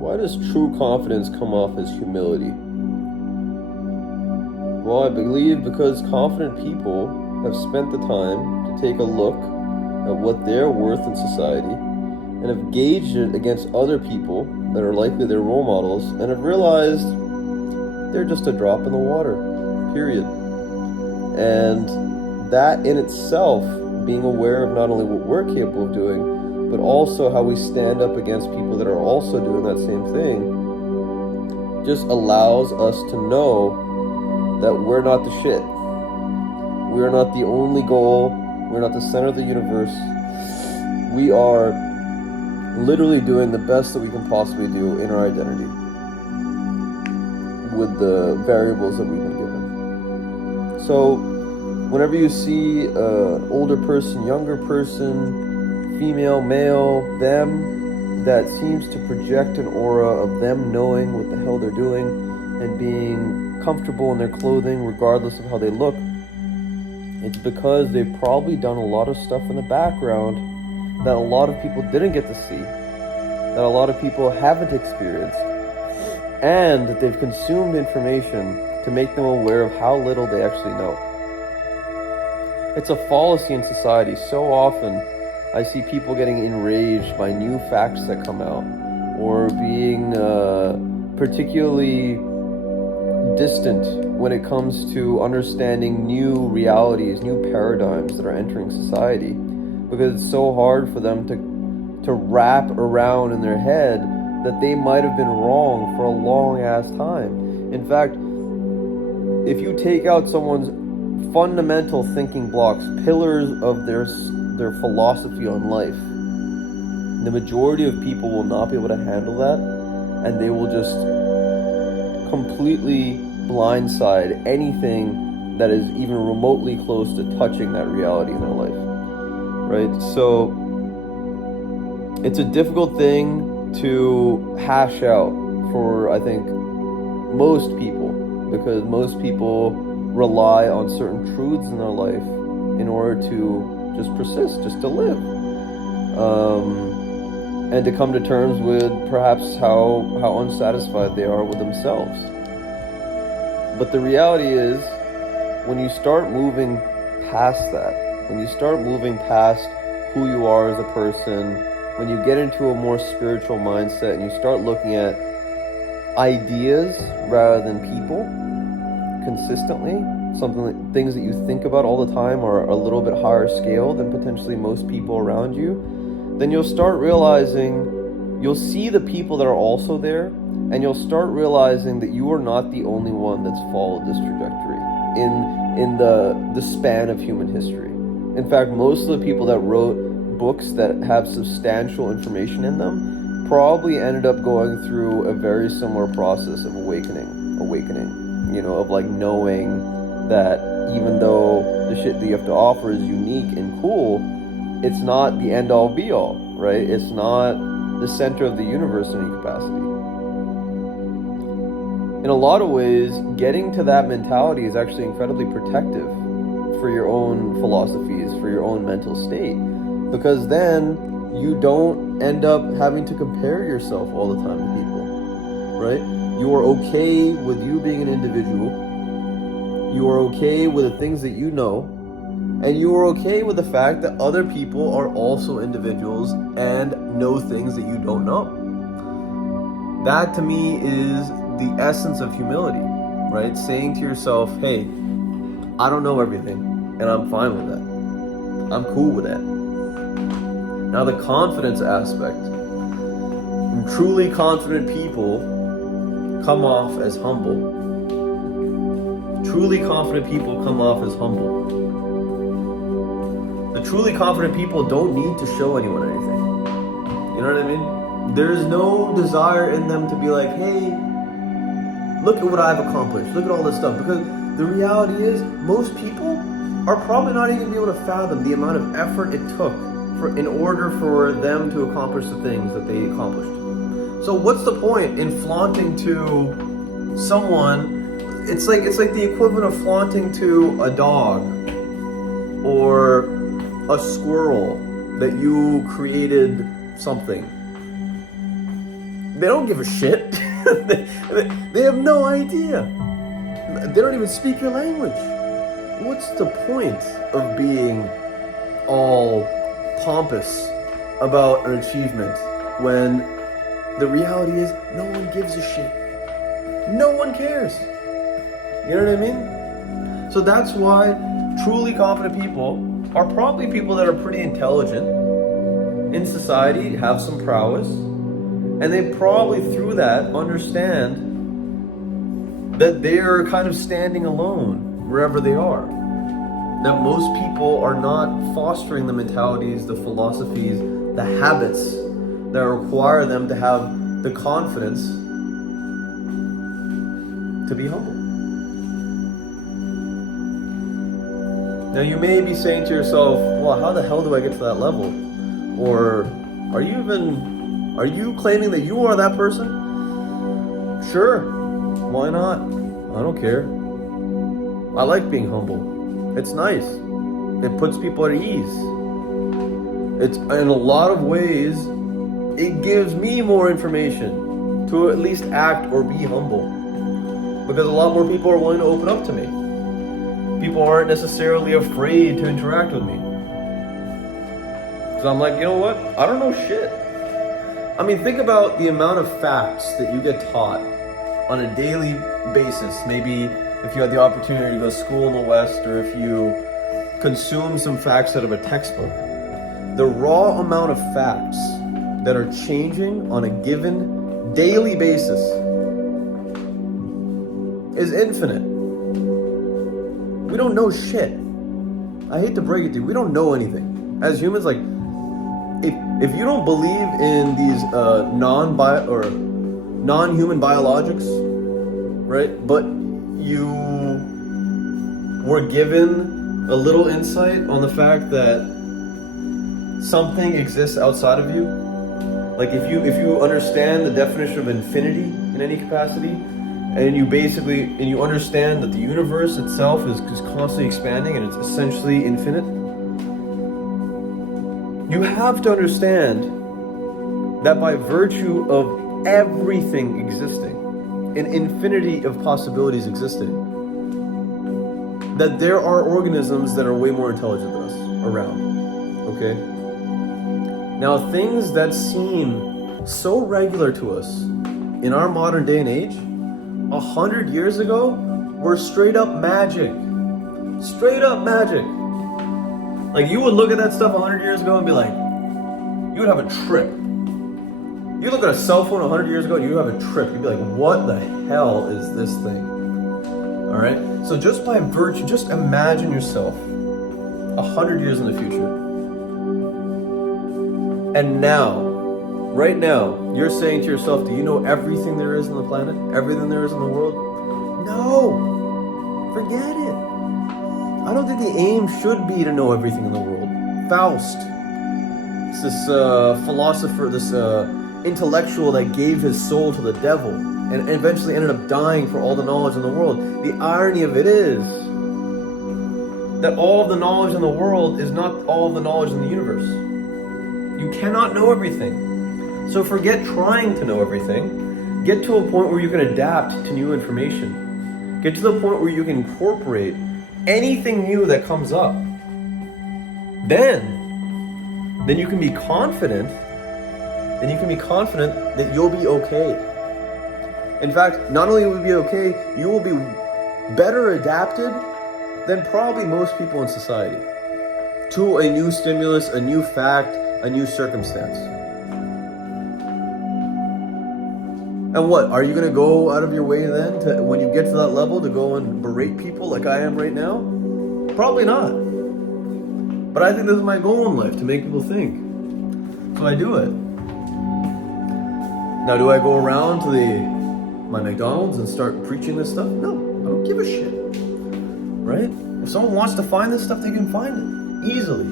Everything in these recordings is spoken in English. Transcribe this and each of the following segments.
Why does true confidence come off as humility? Well, I believe because confident people have spent the time to take a look at what they're worth in society and have gauged it against other people that are likely their role models and have realized they're just a drop in the water, period. And that in itself, being aware of not only what we're capable of doing, but also how we stand up against people that are also doing that same thing, just allows us to know that we're not the shit. We are not the only goal. We're not the center of the universe. We are literally doing the best that we can possibly do in our identity with the variables that we've been given. So whenever you see an older person, younger person, female, male, them, that seems to project an aura of them knowing what the hell they're doing and being comfortable in their clothing regardless of how they look, it's because they've probably done a lot of stuff in the background that a lot of people didn't get to see, that a lot of people haven't experienced, and that they've consumed information to make them aware of how little they actually know. It's a fallacy in society. So often I see people getting enraged by new facts that come out, or being particularly distant when it comes to understanding new realities, new paradigms that are entering society, because it's so hard for them to wrap around in their head that they might have been wrong for a long ass time. In fact, if you take out someone's fundamental thinking blocks, pillars of their philosophy on life, the majority of people will not be able to handle that, and they will just completely blindside anything that is even remotely close to touching that reality in their life, right? So it's a difficult thing to hash out for, I think, most people, because most people rely on certain truths in their life in order to just persist, just to live, and to come to terms with perhaps how unsatisfied they are with themselves. But the reality is, when you start moving past that, when you start moving past who you are as a person, when you get into a more spiritual mindset and you start looking at ideas rather than people consistently, things that you think about all the time are a little bit higher scale than potentially most people around you, then you'll start realizing, you'll see the people that are also there, and you'll start realizing that you are not the only one that's followed this trajectory in the span of human history. In fact, most of the people that wrote books that have substantial information in them probably ended up going through a very similar process of awakening, of like knowing that even though the shit that you have to offer is unique and cool, it's not the end all be all, right? It's not the center of the universe in any capacity. In a lot of ways, getting to that mentality is actually incredibly protective for your own philosophies, for your own mental state, because then you don't end up having to compare yourself all the time to people, right? You are okay with you being an individual. You are okay with the things that you know, and you are okay with the fact that other people are also individuals and know things that you don't know. That to me is the essence of humility, right? Saying to yourself, hey, I don't know everything, and I'm fine with that. I'm cool with that. Now the confidence aspect. Truly confident people come off as humble. Truly confident people come off as humble. The truly confident people don't need to show anyone anything. You know what I mean? There's no desire in them to be like, hey, look at what I've accomplished. Look at all this stuff. Because the reality is, most people are probably not even going to be able to fathom the amount of effort it took in order for them to accomplish the things that they accomplished. So what's the point in flaunting to someone? It's like the equivalent of flaunting to a dog or a squirrel that you created something. They don't give a shit. They have no idea. They don't even speak your language. What's the point of being all pompous about an achievement when the reality is no one gives a shit? No one cares. You know what I mean? So that's why truly confident people are probably people that are pretty intelligent in society, have some prowess, and they probably through that understand that they're kind of standing alone wherever they are. That most people are not fostering the mentalities, the philosophies, the habits that require them to have the confidence to be humble. Now you may be saying to yourself, well, how the hell do I get to that level? Or are you claiming that you are that person? Sure, why not? I don't care. I like being humble. It's nice. It puts people at ease. It's in a lot of ways, it gives me more information to at least act or be humble. Because a lot more people are willing to open up to me. People aren't necessarily afraid to interact with me. So I'm like, you know what? I don't know shit. I mean, think about the amount of facts that you get taught on a daily basis. Maybe if you had the opportunity to go to school in the West, or if you consume some facts out of a textbook. The raw amount of facts that are changing on a given daily basis is infinite. We don't know shit. I hate to break it to you, we don't know anything. As humans, like, if you don't believe in these non-human biologics, right? But you were given a little insight on the fact that something exists outside of you. Like if you understand the definition of infinity in any capacity, and you understand that the universe itself is constantly expanding and it's essentially infinite, you have to understand that by virtue of everything existing, an infinity of possibilities existing, that there are organisms that are way more intelligent than us around, okay? Now, things that seem so regular to us in our modern day and age, 100 years ago, were straight up magic. Straight up magic. Like, you would look at that stuff 100 years ago and be like, you would have a trip. You look at a cell phone 100 years ago, you would have a trip. You'd be like, what the hell is this thing? All right? So just by virtue, just imagine yourself 100 years in the future. And now, right now, you're saying to yourself, do you know everything there is on the planet? Everything there is in the world? No! Forget it. I don't think the aim should be to know everything in the world. Faust, it's this philosopher, this intellectual that gave his soul to the devil and eventually ended up dying for all the knowledge in the world. The irony of it is that all of the knowledge in the world is not all of the knowledge in the universe. You cannot know everything. So forget trying to know everything. Get to a point where you can adapt to new information. Get to the point where you can incorporate anything new that comes up. Then you can be confident. Then you can be confident that you'll be okay. In fact, not only will you be okay, you will be better adapted than probably most people in society to a new stimulus, a new fact, a new circumstance. And what, are you going to go out of your way then, to, when you get to that level, to go and berate people like I am right now? Probably not. But I think this is my goal in life, to make people think. So I do it. Now, do I go around to my McDonald's and start preaching this stuff? No, I don't give a shit. Right? If someone wants to find this stuff, they can find it easily.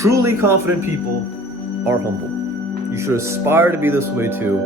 Truly confident people are humble. You should aspire to be this way too,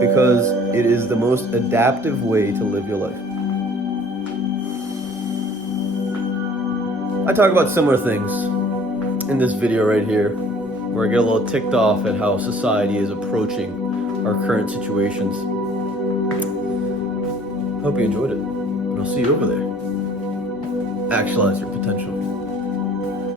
because it is the most adaptive way to live your life. I talk about similar things in this video right here, where I get a little ticked off at how society is approaching our current situations. Hope you enjoyed it, and I'll see you over there. Actualize your potential.